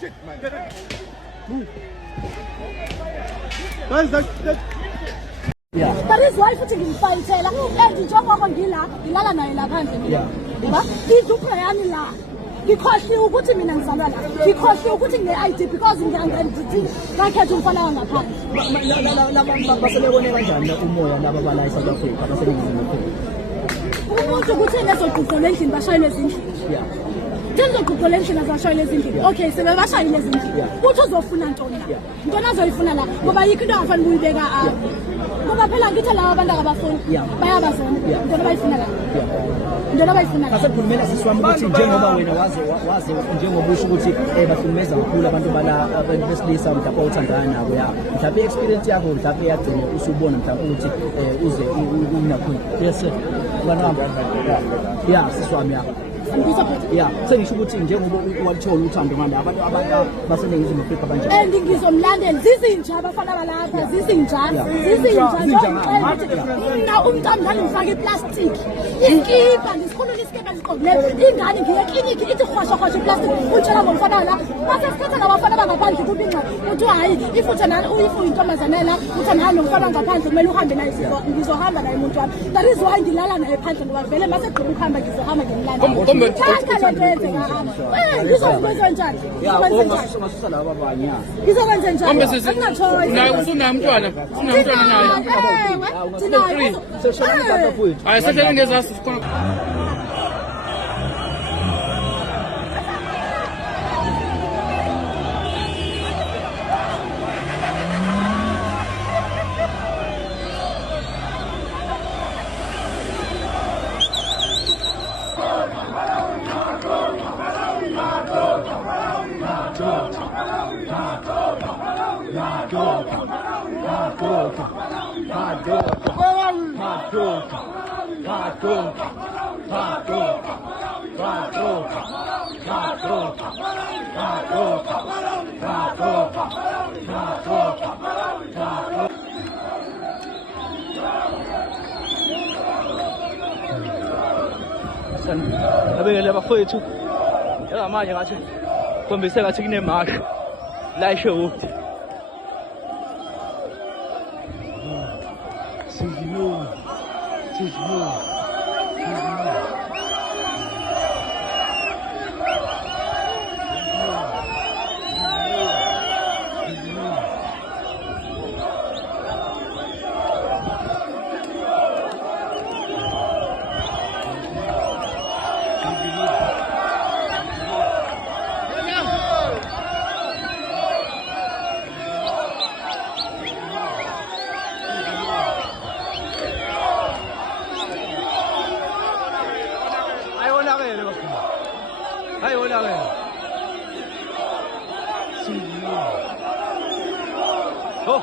shit, man. Guys, that. Yeah. That is why futhi ngimfayithela njengoba ngilala naye lapha endlini. Ngoba izuphayani la. Ngikhohliwe ukuthi mina ngizalwa la. Ngikhohliwe ukuthi ngine-ID because ngithi ngakhetha umfana wangaphandle. Basebebone kanjani umoya laba bala eSouth Africa baseningizimu Afrika? Umuntu ukuthi nezoguqula endlini bashayele ezindlini. Yeah. Njengoguqula endlini azashayele ezindlini. Okay, sebebashayele ezindlini. Uthi uzofuna ntoni la? Ntoni azoyifuna la? Ngoba yikho into angafanele uyibeka apha. Ngoba phela ngithi laba abantu akabafuni. Bayabazona. Ntoni abayifuna la? Ntoni abayifuna la? Asekhulumela siswami ukuthi njengoba wena waze njengoba usho ukuthi bahlukumeza kakhulu abantu bala besilisa mhlawumbe othandana nabo ya. Mhlawumbe experience yakho mhlawumbe yagcina usubona mhlawumbe ukuthi uze unakhona. Yes sir. Yeah, siswami yakho. Yeah, sengisho ukuthi njengoba walithola uthando manje abantu baseningizimu Afrika kanjani? Ngizomlandela zizinja abafana balapha zizinja mina umntwana ngani ngifake iplastic iskipa ngisikhulula iskipa ngisiqobule ingane ngiye clinic ithi khwasha iplastic utshela ngomfana la base sikhatha labafana bangaphandle kubinqa uthi hayi ifutha nani uyifu intombazana la uthi nani ngomfana ngaphandle kumele uhambe naye ngizohamba naye umuntu wami that is why ngilala naye phandle ngoba vele mase gqoka ukuhamba ngizohamba ngimlandela ngizokwenza njani? Ngizokwenza laba abanye. Ngizokwenza njani? Naye ufuna umntwana naye. Hayi sehlele ngezasi sikhona. Abengele bafowethu njengamanje ngathi khombise ngathi kunemarsh la eSherwood. Oh.